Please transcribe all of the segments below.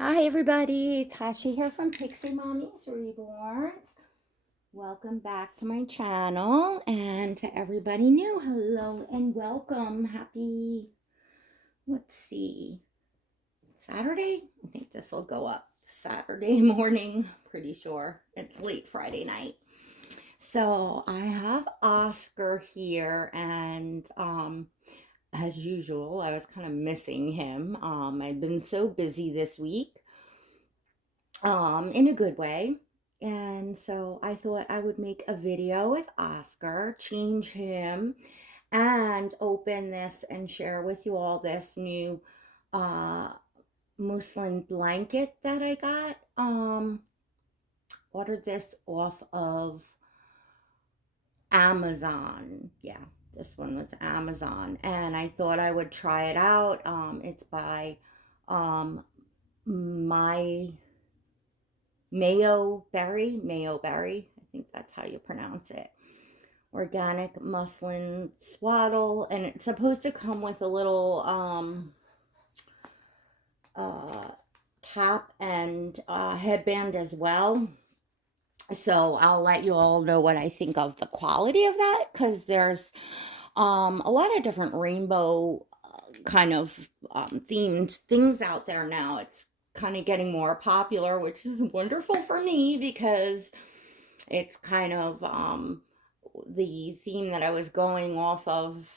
Hi everybody, Tasha here from Pixie Mommy's Reborns. Welcome back to my channel, and to everybody new, hello and welcome. Happy, let's see, Saturday? I think this will go up Saturday morning, pretty sure. It's late Friday night. So I have Oscar here, and as usual, I was kind of missing him. I've been so busy this week, in a good way. And so I thought I would make a video with Oscar, change him, and open this and share with you all this new uh, muslin blanket that I got. Ordered this off of Amazon. Yeah, this one was Amazon. And I thought I would try it out. It's by um, my Mayo Berry, I think that's how you pronounce it. Organic muslin swaddle, and it's supposed to come with a little uh, cap and headband as well. So I'll let you all know what I think of the quality of that, because there's a lot of different rainbow kind of themed things out there now. It's kind of getting more popular, which is wonderful for me because it's kind of the theme that I was going off of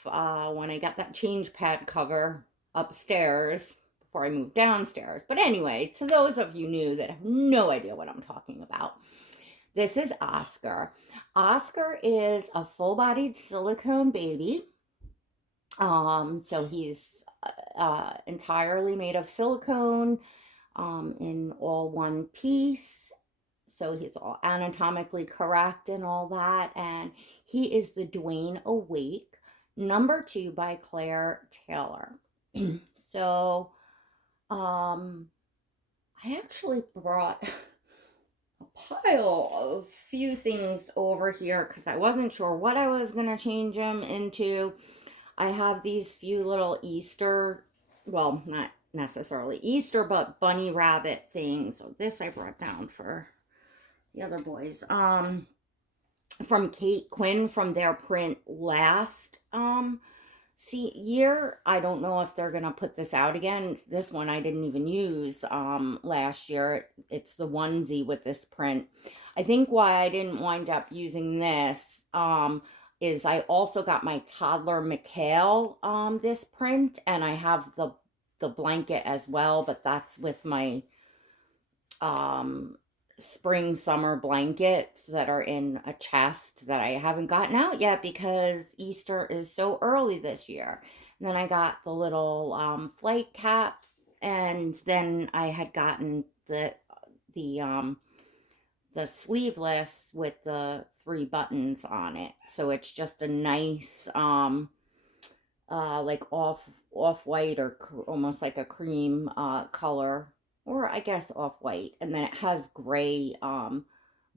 when I got that change pad cover upstairs before I moved downstairs. But anyway, to those of you new that have no idea what I'm talking about, this is Oscar. Oscar is a full-bodied silicone baby. So he's entirely made of silicone, in all one piece. So he's all anatomically correct and all that. And he is the Dwayne Awake, #2 by Claire Taylor. So, I actually brought a pile of few things over here because I wasn't sure what I was going to change him into. I have these few little Easter, well, not necessarily Easter, but bunny rabbit things. So this I brought down for the other boys. From Kate Quinn, from their print last year. I don't know if they're gonna put this out again. This one I didn't even use last year. It's the onesie with this print. I think why I didn't wind up using this is I also got my toddler Mikhail this print, and I have the blanket as well, but that's with my um spring summer blankets that are in a chest that I haven't gotten out yet because Easter is so early this year. And then I got the little flight cap, and then I had gotten the the sleeveless with the 3 buttons on it. So it's just a nice like off white, or almost like a cream color, or I guess off white, and then it has gray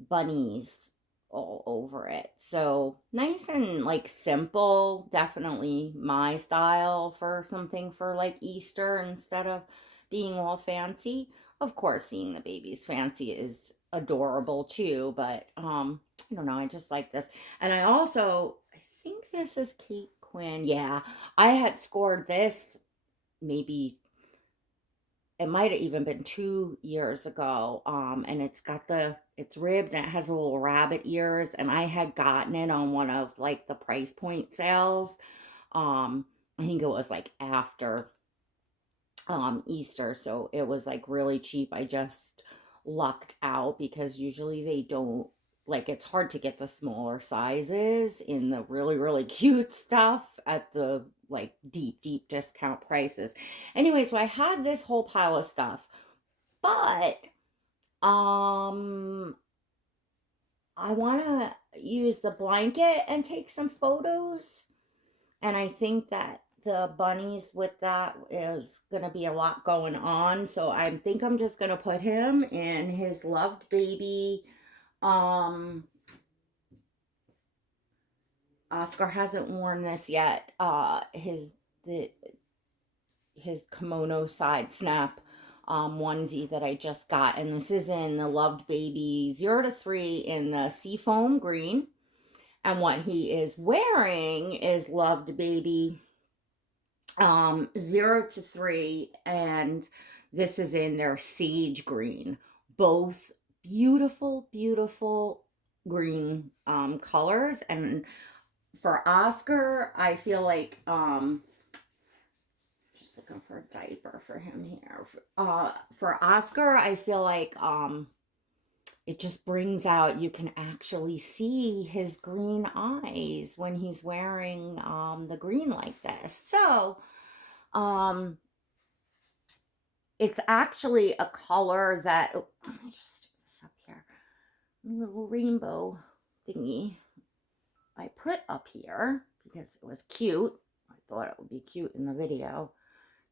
bunnies all over it. So nice and like simple, definitely my style for something for like Easter instead of being all fancy. Of course, seeing the babies fancy is adorable too, but I don't know, I just like this. And I think this is Kate Quinn. Yeah, I had scored this maybe, it might have even been 2 years ago. And it's ribbed and it has little rabbit ears, and I had gotten it on one of like the price point sales. I think it was like after Easter, so it was like really cheap. I just lucked out because usually they don't, like, it's hard to get the smaller sizes in the really really cute stuff at the like deep discount prices. Anyway, so I had this whole pile of stuff, but um I want to use the blanket and take some photos. And I think that the bunnies with that is going to be a lot going on. So I think I'm just going to put him in his loved baby. Um, Oscar hasn't worn this yet. His kimono side snap onesie that I just got. And this is in the Loved Baby 0 to 3 in the seafoam green. And what he is wearing is Loved Baby 0 to 3, and this is in their sage green. Both beautiful, beautiful green colors. And for Oscar, I feel like just looking for a diaper for him here. For Oscar, I feel like it just brings out, you can actually see his green eyes when he's wearing the green like this. So um it's actually a color that, oh, let me just stick this up here, a little rainbow thingy I put up here because it was cute. I thought it would be cute in the video.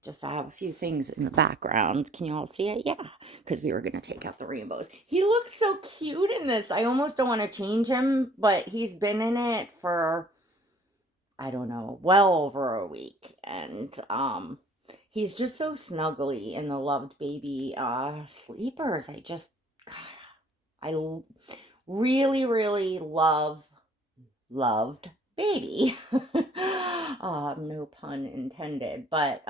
Just I have a few things in the background. Can you all see it? Yeah, because we were going to take out the rainbows. He looks so cute in this. I almost don't want to change him, but he's been in it for, I don't know, well over a week. And he's just so snuggly in the Loved Baby sleepers. God, I really, really loved Baby. No pun intended. But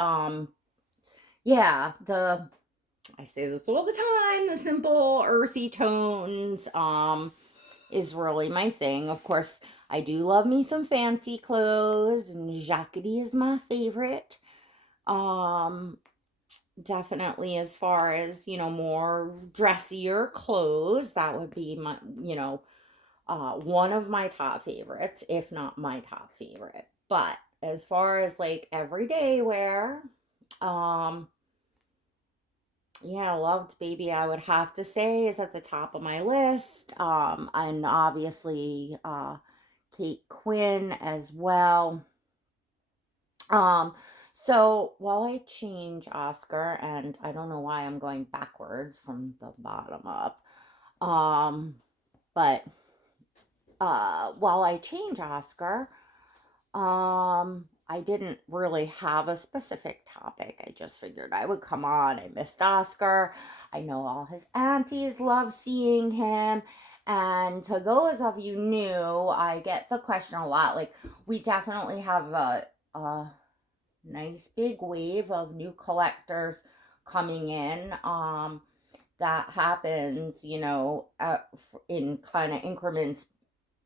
yeah, I say this all the time, the simple earthy tones is really my thing. Of course, I do love me some fancy clothes, and jacquetie is my favorite. Um, Definitely as far as, more dressier clothes, that would be my, one of my top favorites, if not my top favorite. But as far as like everyday wear, um, yeah, Loved Baby, I would have to say, is at the top of my list. And obviously, Kate Quinn as well. So while I change Oscar, and I don't know why I'm going backwards from the bottom up, but while I change Oscar, I didn't really have a specific topic. I just figured I would come on. I missed Oscar. I know all his aunties love seeing him. And to those of you new, I get the question a lot. Like, we definitely have a nice big wave of new collectors coming in. That happens, in kind of increments.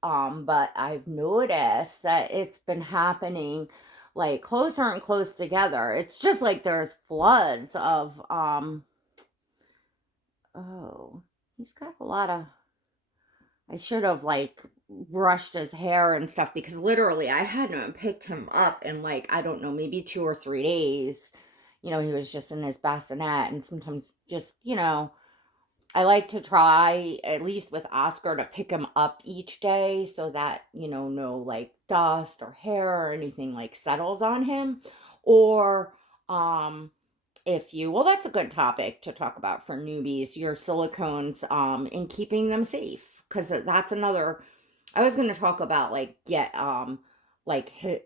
But I've noticed that it's been happening like closer and close together. It's just like there's floods of oh, he's got a lot of, I should have like brushed his hair and stuff, because literally I hadn't picked him up in like, I don't know, maybe 2 or 3 days. He was just in his bassinet, and sometimes just, I like to try, at least with Oscar, to pick him up each day so that, no like dust or hair or anything like settles on him. Or, well, that's a good topic to talk about for newbies, your silicones, and keeping them safe. Because that's another, I was going to talk about like his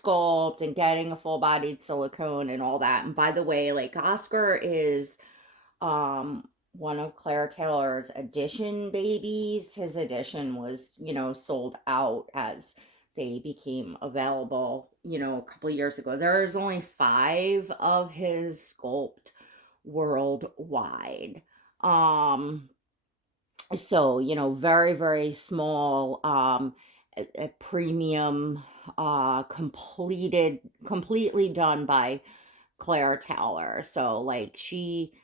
sculpt and getting a full bodied silicone and all that. And by the way, like Oscar is, one of Claire Taylor's edition babies. His edition was, sold out as they became available, a couple of years ago. There's only 5 of his sculpt worldwide. So, very, very small, a premium, completely done by Claire Taylor. So, like, she,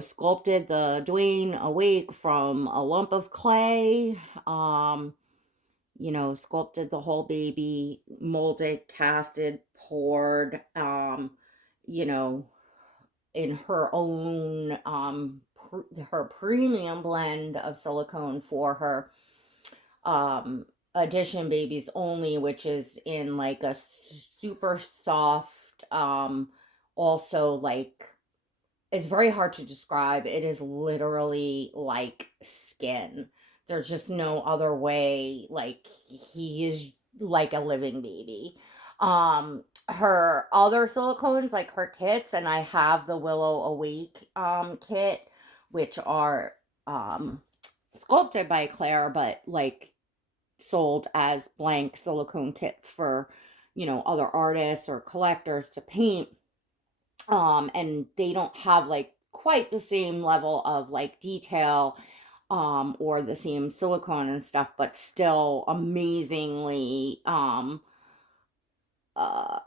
sculpted the Dwayne Awake from a lump of clay, sculpted the whole baby, molded, casted, poured, you know, in her own, her premium blend of silicone for her, edition babies only, which is in like a super soft, also like, it's very hard to describe. It is literally like skin. There's just no other way. Like, he is like a living baby. her other silicones, like her kits, and I have the Willow Awake kit, which are um sculpted by Claire, but like sold as blank silicone kits for, other artists or collectors to paint. And they don't have like quite the same level of like detail or the same silicone and stuff, but still amazingly uh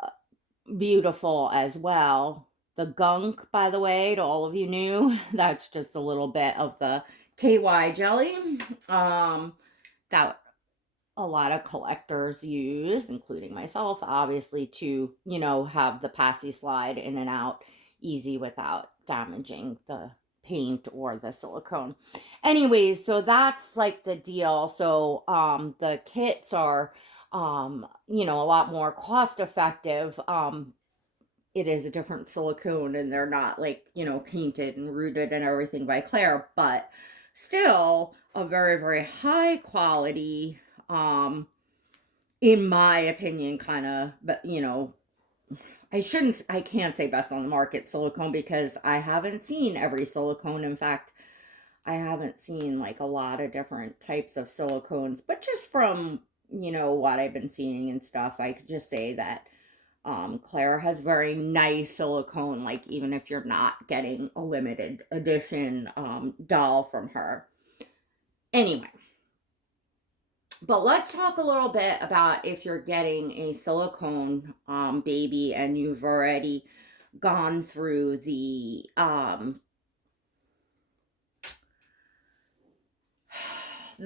beautiful as well. The gunk, by the way, to all of you new, that's just a little bit of the KY jelly that a lot of collectors use, including myself, obviously, to, have the passy slide in and out easy without damaging the paint or the silicone. Anyways, so that's like the deal. So the kits are a lot more cost effective. It is a different silicone and they're not like, painted and rooted and everything by Claire, but still a very, very high quality, in my opinion, kind of, but I can't say best on the market silicone because I haven't seen every silicone. In fact, I haven't seen like a lot of different types of silicones, but just from, what I've been seeing and stuff, I could just say that Claire has very nice silicone, like even if you're not getting a limited edition doll from her. Anyway, but let's talk a little bit about if you're getting a silicone baby and you've already gone through the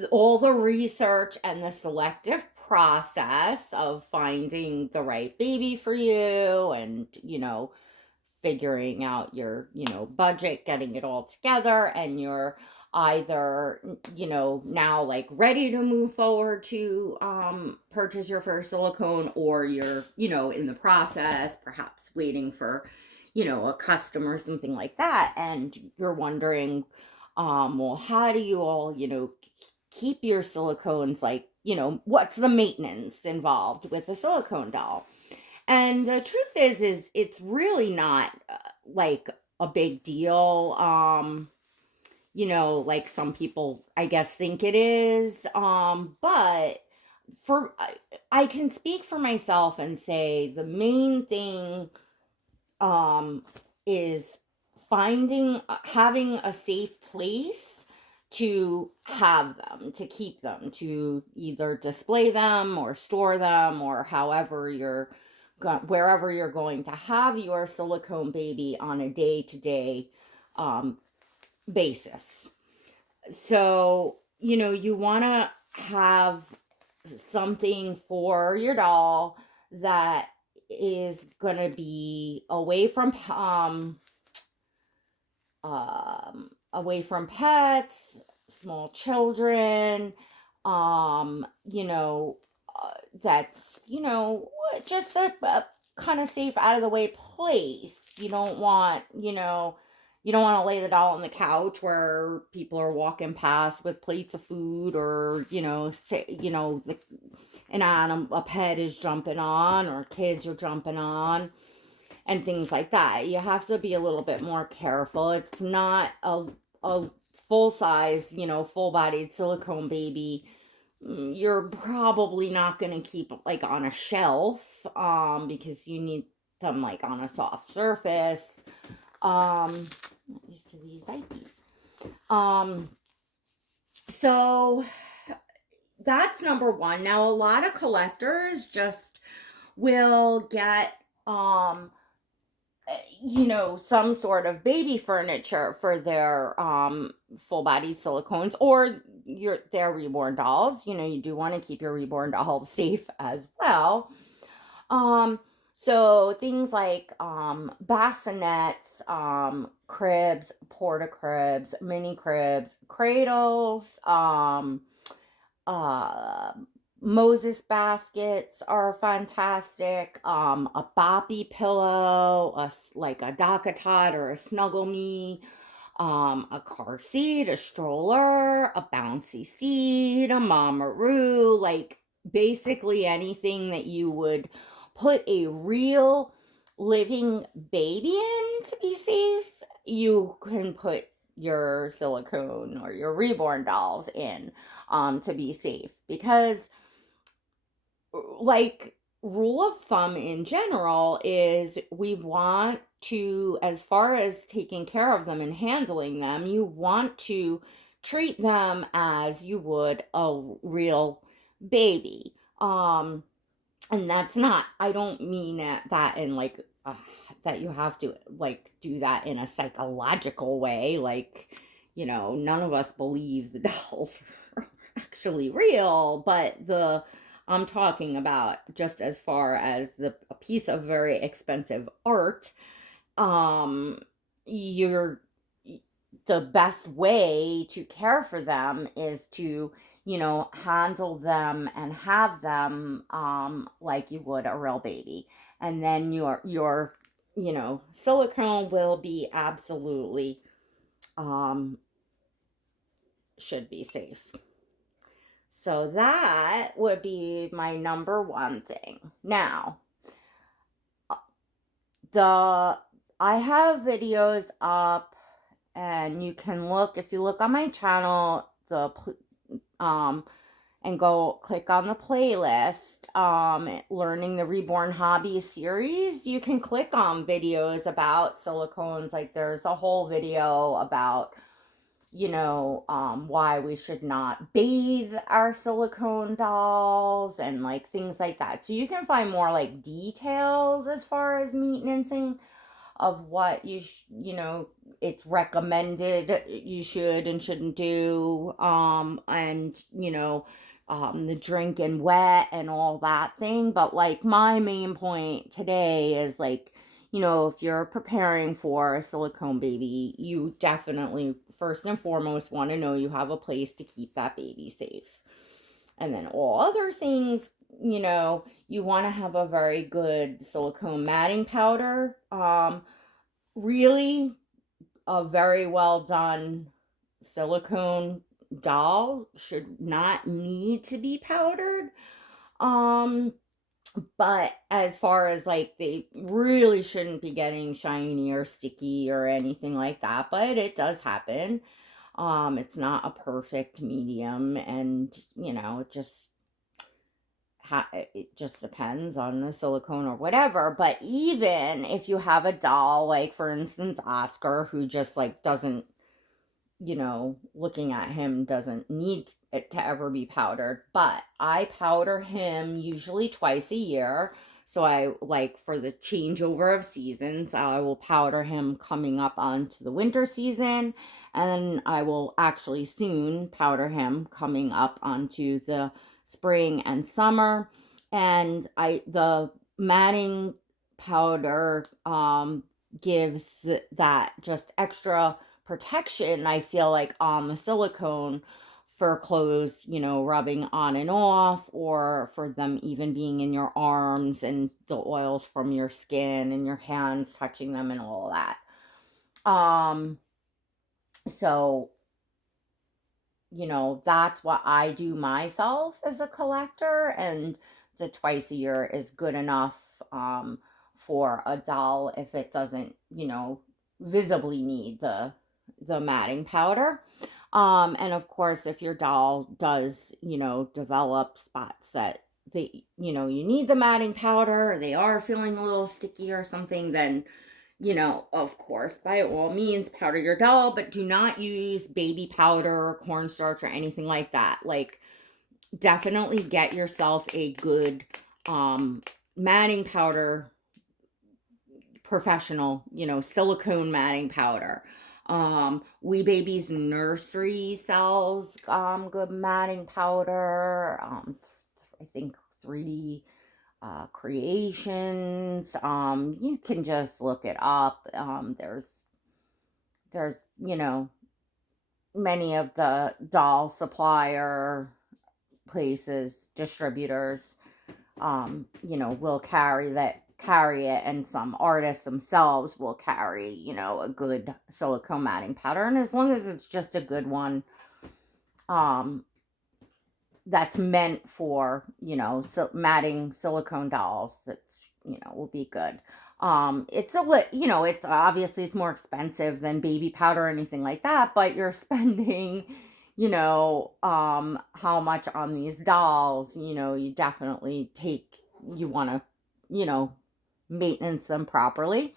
all the research and the selective process of finding the right baby for you and, figuring out your, budget, getting it all together, and you're either, now like ready to move forward to purchase your first silicone, or you're, in the process, perhaps waiting for, a custom or something like that, and you're wondering, well, how do you all, keep your silicones, like, what's the maintenance involved with a silicone doll? And the truth is it's really not like a big deal. Like some people I guess think it is. But for I can speak for myself and say the main thing um is having a safe place to have them, to keep them, to either display them or store them, or however wherever you're going to have your silicone baby on a day-to-day um, basis. So, you want to have something for your doll that is going to be away from pets, small children, you know, that's, just a kind of safe, out of the way place. You don't want to lay the doll on the couch where people are walking past with plates of food, or, a pet is jumping on, or kids are jumping on, and things like that. You have to be a little bit more careful. It's not a full size, full bodied silicone baby. You're probably not going to keep like on a shelf because you need them like on a soft surface. Not used to these diapers. So that's number one. Now, a lot of collectors just will get some sort of baby furniture for their full body silicones, or their reborn dolls. You do want to keep your reborn dolls safe as well. So things like bassinets, cribs, porta cribs, mini cribs, cradles, uh, Moses baskets are fantastic. A boppy pillow, like a DockATot or a Snuggle Me, a car seat, a stroller, a bouncy seat, a Mamaroo, like basically anything that you would put a real living baby in to be safe, you can put your silicone or your reborn dolls in to be safe. Because, like, rule of thumb in general is we want to, as far as taking care of them and handling them, you want to treat them as you would a real baby. And that's not, I don't mean that in like that you have to like do that in a psychological way, like, none of us believe the dolls are actually real, but I'm talking about just as far as a piece of very expensive art. You're The best way to care for them is to, handle them and have them like you would a real baby. And then your silicone will be absolutely um should be safe. So that would be my number one thing. Now, the I have videos up, and you can look, if you look on my channel, um and go click on the playlist, learning the reborn hobby series, you can click on videos about silicones. Like, there's a whole video about why we should not bathe our silicone dolls and like things like that. So you can find more like details as far as maintenancing of what it's recommended you should and shouldn't do, and the drinking wet and all that thing. But like, my main point today is like, if you're preparing for a silicone baby, you definitely first and foremost want to know you have a place to keep that baby safe. And then all other things, you want to have a very good silicone matting powder. Really, a very well done silicone doll should not need to be powdered. Um, but as far as like, they really shouldn't be getting shiny or sticky or anything like that, but it does happen. It's not a perfect medium, and it just depends on the silicone or whatever. But even if you have a doll, like for instance Oscar, who just like doesn't, looking at him, doesn't need it to ever be powdered, but I powder him usually twice a year. So I, like, for the changeover of seasons, I will powder him coming up onto the winter season, and I will actually soon powder him coming up onto the spring and summer. And the matting powder gives that just extra protection, I feel like, on the silicone for clothes, rubbing on and off, or for them even being in your arms and the oils from your skin and your hands touching them and all of that. So, that's what I do myself as a collector, and the twice a year is good enough for a doll if it doesn't, visibly need the matting powder. And of course, if your doll does, develop spots that you need the matting powder, or they are feeling a little sticky or something, then, of course, by all means, powder your doll, but do not use baby powder or cornstarch or anything like that. Like, definitely get yourself a good matting powder, professional, silicone matting powder. We Baby's nursery sells good matting powder. I think 3D Creations. You can just look it up. There's many of the doll supplier places, distributors, will carry it, and some artists themselves will carry, a good silicone matting powder. And as long as it's just a good one, um, that's meant for, matting silicone dolls. That's, will be good. It's it's obviously it's more expensive than baby powder or anything like that, but you're spending, how much on these dolls, you definitely you want to, you know, maintenance them properly.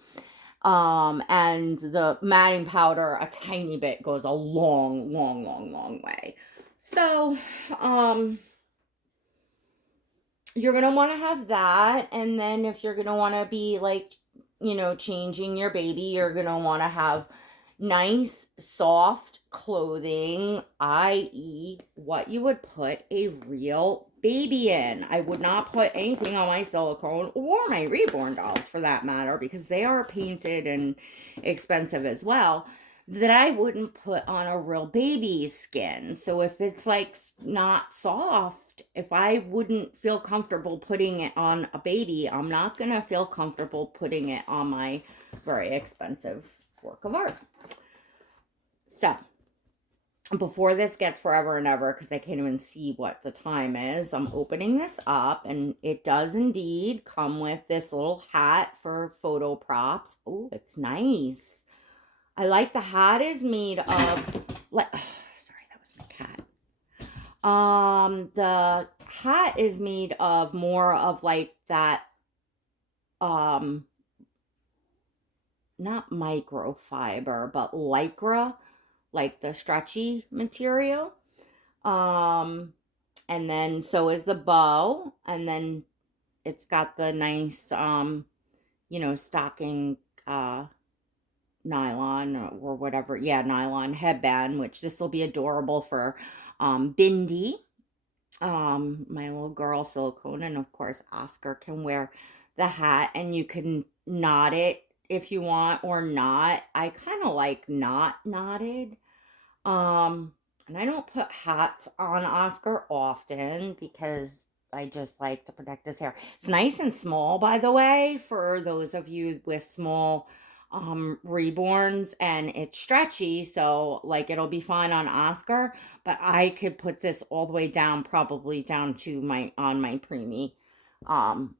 And the matting powder, a tiny bit goes a long, long, long, long way. So, you're going to want to have that. And then if you're going to want to be like, changing your baby, you're going to want to have nice, soft clothing, i.e., what you would put a real baby in. I would not put anything on my silicone or my reborn dolls for that matter, because they are painted and expensive as well, that I wouldn't put on a real baby's skin. So if it's like not soft, if I wouldn't feel comfortable putting it on a baby, I'm not going to feel comfortable putting it on my very expensive work of art. So, before this gets forever and ever, because I can't even see what the time is, I'm opening this up, and it does indeed come with this little hat for photo props. Oh, it's nice. I like the hat is made of, sorry, that was my cat. The hat is made of more of like that, not microfiber, but lycra, like the stretchy material. And then so is the bow, and then it's got the nice, stocking, nylon or whatever. Yeah, nylon headband, which this will be adorable for, Bindi, my little girl Silicone, and of course Oscar can wear the hat, and you can knot it if you want or not. I kind of like not knotted. And I don't put hats on Oscar often because I just like to protect his hair. It's nice and small, by the way, for those of you with small reborns, and it's stretchy, so like it'll be fine on Oscar, but I could put this all the way down, probably down to my preemie um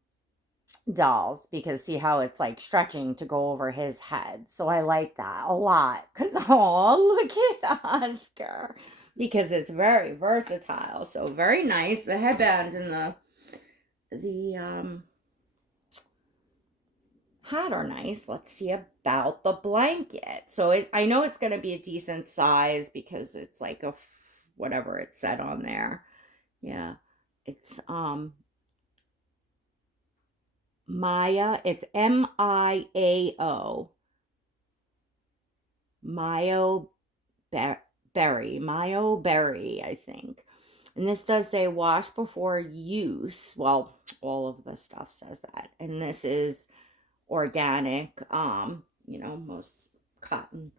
dolls, because see how it's like stretching to go over his head. So I like that a lot, because oh, look at Oscar, because it's very versatile. So very nice. The headband and the hat are nice. Let's see about the blanket. So I know it's going to be a decent size because it's like whatever it said on there. Yeah. It's Maya, it's Miao, Miao Berry, I think. And this does say wash before use. Well, all of the stuff says that. And this is organic, most cotton.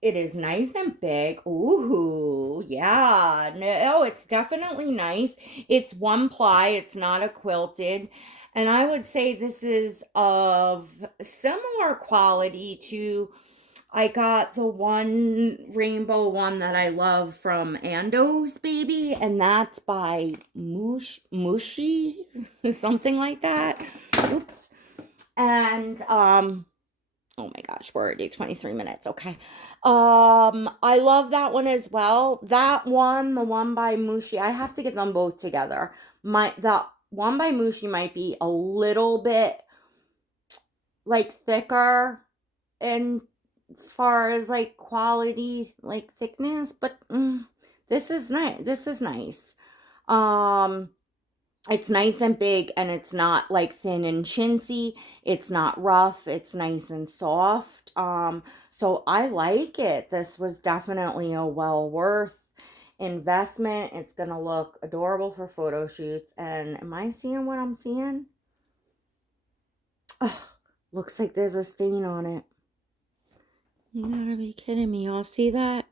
It is nice and big. Ooh, yeah. No, it's definitely nice. It's one ply. It's not a quilted. And I would say this is of similar quality to, I got the one rainbow one that I love from Andos Baby, and that's by Mushy, something like that. Oops. And oh my gosh, we're already 23 minutes. Okay. I love that one as well. That one, the one by Mushi, I have to get them both together. The one by Mushi might be a little bit like thicker and as far as like quality, like thickness, but this is nice. This is nice. Um, it's nice and big, and it's not like thin and chintzy. It's not rough. It's nice and soft. So I like it. This was definitely a well worth investment. It's gonna look adorable for photo shoots. And am I seeing what I'm seeing? Oh, looks like there's a stain on it. You gotta be kidding me. Y'all see that?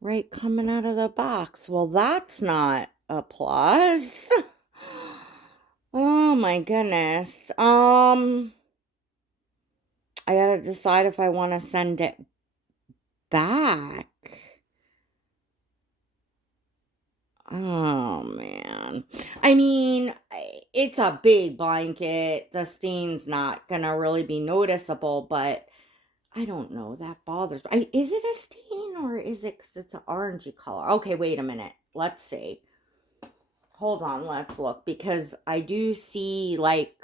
Right coming out of the box. Well, that's not a plus. Oh my goodness. I gotta decide if I want to send it back. Oh man. I mean, it's a big blanket. The stain's not gonna really be noticeable, but I don't know. That bothers me. Is it a stain or is it because it's an orangey color? Okay, wait a minute. Let's see. Hold on, let's look because I do see like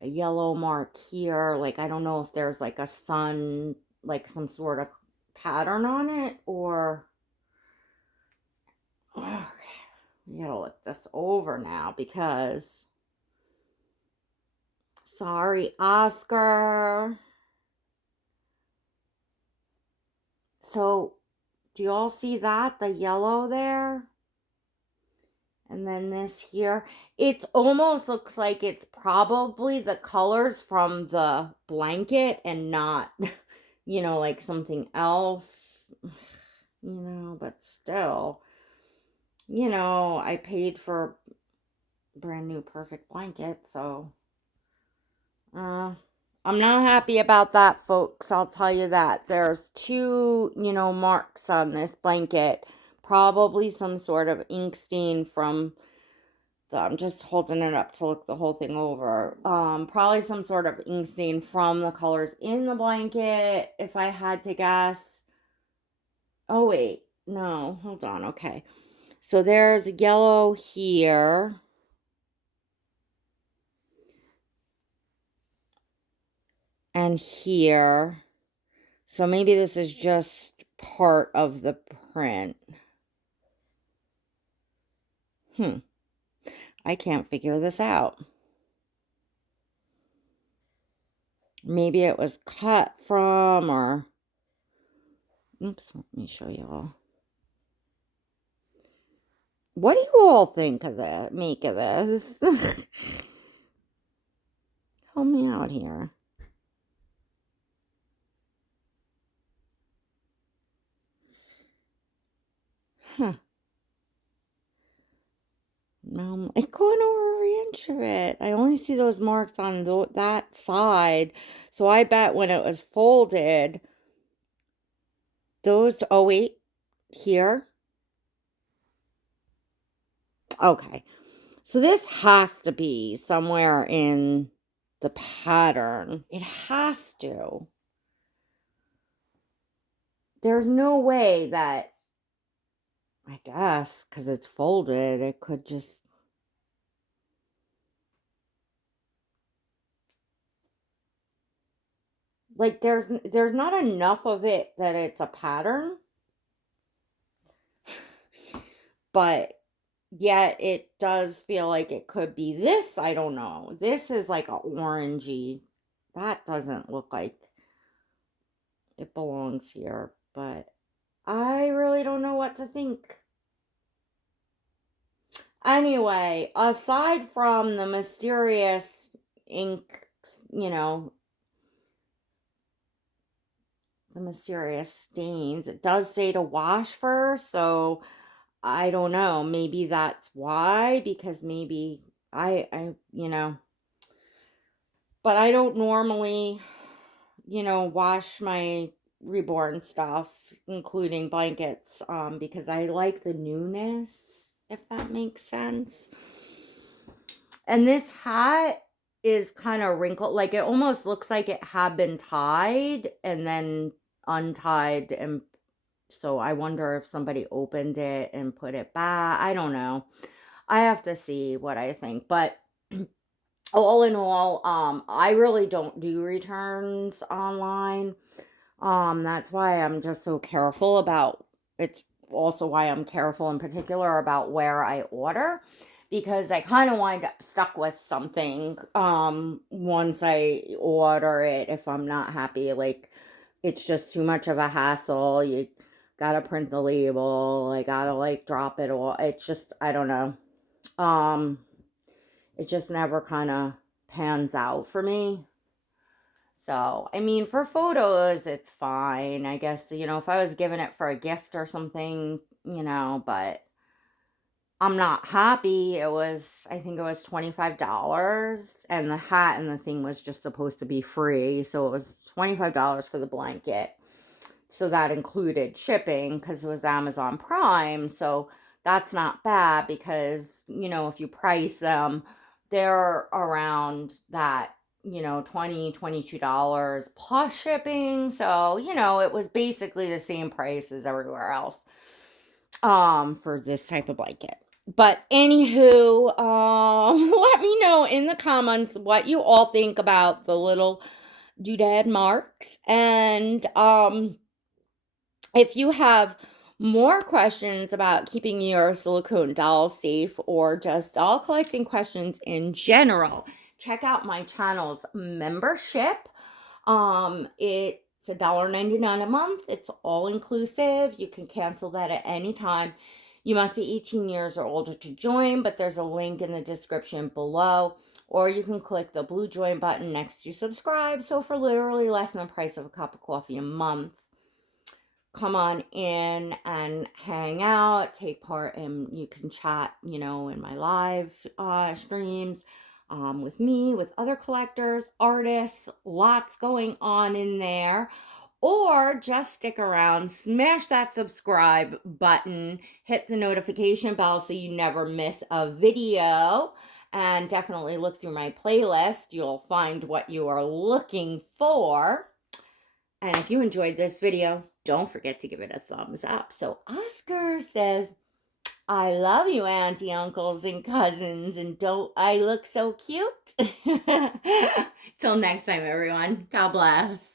a yellow mark here. Like, I don't know if there's like a sun, like some sort of pattern on it or. Okay, we gotta look this over now because. Sorry, Oscar. So, do you all see that? The yellow there? And then this here. It almost looks like it's probably the colors from the blanket and not, like something else. But still, I paid for a brand new perfect blanket, so uh I'm not happy about that, folks. I'll tell you that. There's two, marks on this blanket. Probably some sort of ink stain from I'm just holding it up to look the whole thing over. Probably some sort of ink stain from the colors in the blanket, if I had to guess. Oh, wait. No, hold on. Okay. So there's yellow here. And here. So maybe this is just part of the print. I can't figure this out. Maybe it was cut from or. Oops, let me show you all. What do you all think of that? Make of this? Help me out here. Huh. No, it's going over every inch of it. I only see those marks on that side. So I bet when it was folded, oh wait, here. Okay. So this has to be somewhere in the pattern. It has to. There's no way that, I guess, because it's folded, it could just. Like there's not enough of it that it's a pattern, but yet it does feel like it could be this. I don't know. This is like a orangey. That doesn't look like it belongs here, but I really don't know what to think. Anyway, aside from the mysterious ink, the mysterious stains, it does say to wash first, so I don't know. Maybe that's why, because maybe but I don't normally, wash my reborn stuff, including blankets, because I like the newness, if that makes sense. And this hat is kind of wrinkled, like it almost looks like it had been tied and then untied, and so I wonder if somebody opened it and put it back. I don't know. I have to see what I think. But all in all, I really don't do returns online. That's why I'm just so careful about it's also why I'm careful in particular about where I order, because I kind of wind up stuck with something once I order it if I'm not happy. Like, it's just too much of a hassle. You gotta print the label. I gotta like drop it all. It's just, I don't know. Um, it just never kind of pans out for me. So, I mean, for photos, it's fine. I guess, if I was giving it for a gift or something, but I'm not happy. I think it was $25, and the hat and the thing was just supposed to be free. So it was $25 for the blanket. So that included shipping because it was Amazon Prime. So that's not bad because, if you price them, they're around that, $22 plus shipping. So, it was basically the same price as everywhere else for this type of blanket. But anywho, let me know in the comments what you all think about the little doodad marks. And if you have more questions about keeping your silicone dolls safe or just doll collecting questions in general, check out my channel's membership. It's $1.99 a month. It's all inclusive. You can cancel that at any time. You must be 18 years or older to join, but there's a link in the description below. Or you can click the blue join button next to subscribe. So for literally less than the price of a cup of coffee a month, come on in and hang out, take part in, you can chat, in my live streams with me, with other collectors, artists, lots going on in there. Or just stick around, smash that subscribe button, hit the notification bell so you never miss a video. And definitely look through my playlist. You'll find what you are looking for. And if you enjoyed this video, don't forget to give it a thumbs up. So Oscar says, I love you, auntie, uncles, and cousins, and don't I look so cute? Till next time, everyone. God bless.